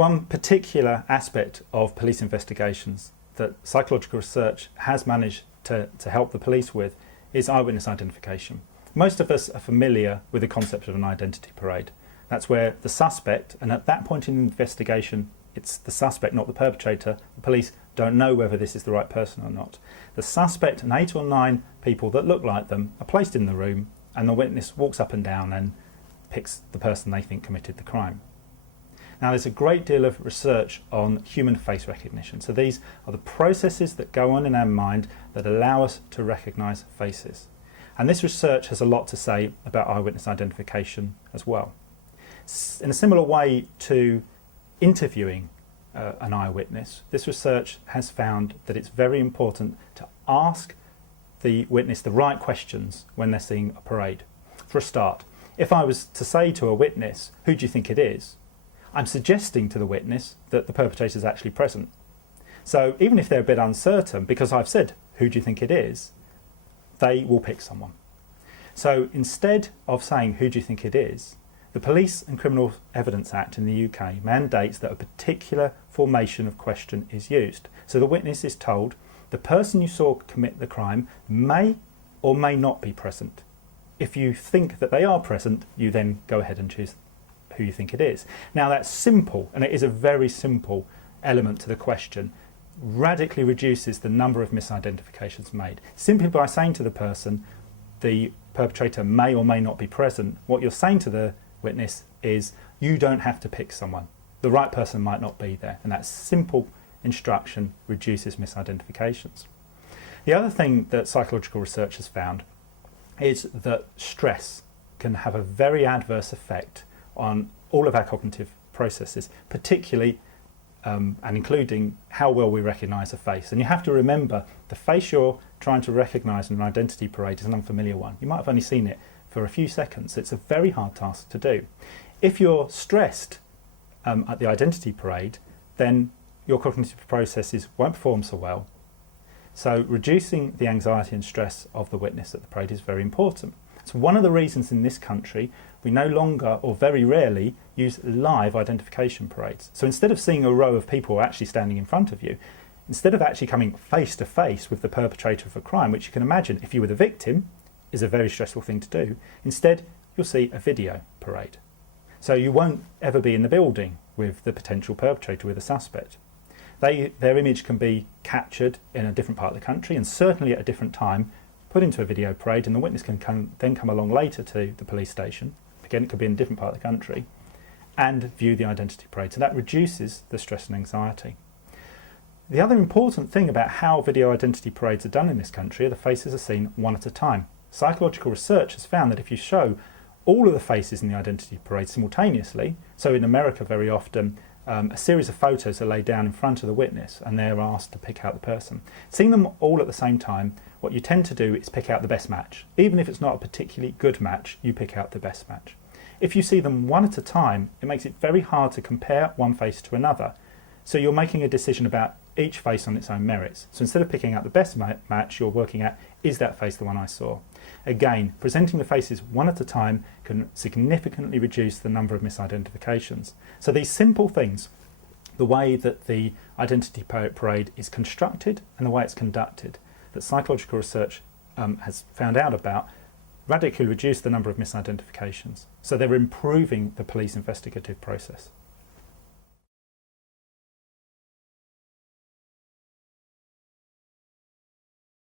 One particular aspect of police investigations that psychological research has managed to help the police with is eyewitness identification. Most of us are familiar with the concept of an identity parade. That's where the suspect, and at that point in the investigation, it's the suspect, not the perpetrator. The police don't know whether this is the right person or not. The suspect and 8 or 9 people that look like them are placed in the room, and the witness walks up and down and picks the person they think committed the crime. Now, there's a great deal of research on human face recognition. So these are the processes that go on in our mind that allow us to recognise faces. And this research has a lot to say about eyewitness identification as well. In a similar way to interviewing an eyewitness, this research has found that it's very important to ask the witness the right questions when they're seeing a parade. For a start, if I was to say to a witness, "Who do you think it is?" I'm suggesting to the witness that the perpetrator is actually present. So even if they're a bit uncertain, because I've said, "Who do you think it is?" they will pick someone. So instead of saying, "Who do you think it is?" the Police and Criminal Evidence Act in the UK mandates that a particular formation of question is used. So the witness is told, the person you saw commit the crime may or may not be present. If you think that they are present, you then go ahead and choose who you think it is. Now that's simple, and it is a very simple element to the question. Radically reduces the number of misidentifications made. Simply by saying to the person, the perpetrator may or may not be present, what you're saying to the witness is, you don't have to pick someone. The right person might not be there, and that simple instruction reduces misidentifications. The other thing that psychological research has found is that stress can have a very adverse effect on all of our cognitive processes, particularly and including how well we recognise a face. And you have to remember, the face you're trying to recognise in an identity parade is an unfamiliar one. You might have only seen it for a few seconds. It's a very hard task to do. If you're stressed at the identity parade, then your cognitive processes won't perform so well. So reducing the anxiety and stress of the witness at the parade is very important. So one of the reasons in this country we no longer, or very rarely, use live identification parades. So instead of seeing a row of people actually standing in front of you, instead of actually coming face to face with the perpetrator of a crime, which you can imagine if you were the victim is a very stressful thing to do, instead you'll see a video parade. So you won't ever be in the building with the potential perpetrator, with a suspect. Their image can be captured in a different part of the country, and certainly at a different time, put into a video parade, and the witness can then come along later to the police station, again it could be in a different part of the country, and view the identity parade. So that reduces the stress and anxiety. The other important thing about how video identity parades are done in this country are the faces are seen one at a time. Psychological research has found that if you show all of the faces in the identity parade simultaneously, so in America very often a series of photos are laid down in front of the witness and they're asked to pick out the person. Seeing them all at the same time, what you tend to do is pick out the best match. Even if it's not a particularly good match, you pick out the best match. If you see them one at a time, it makes it very hard to compare one face to another. So you're making a decision about each face on its own merits. So instead of picking out the best match, you're working at, is that face the one I saw? Again, presenting the faces one at a time can significantly reduce the number of misidentifications. So these simple things, the way that the identity parade is constructed and the way it's conducted, that psychological research has found out about, radically reduce the number of misidentifications. So they're improving the police investigative process.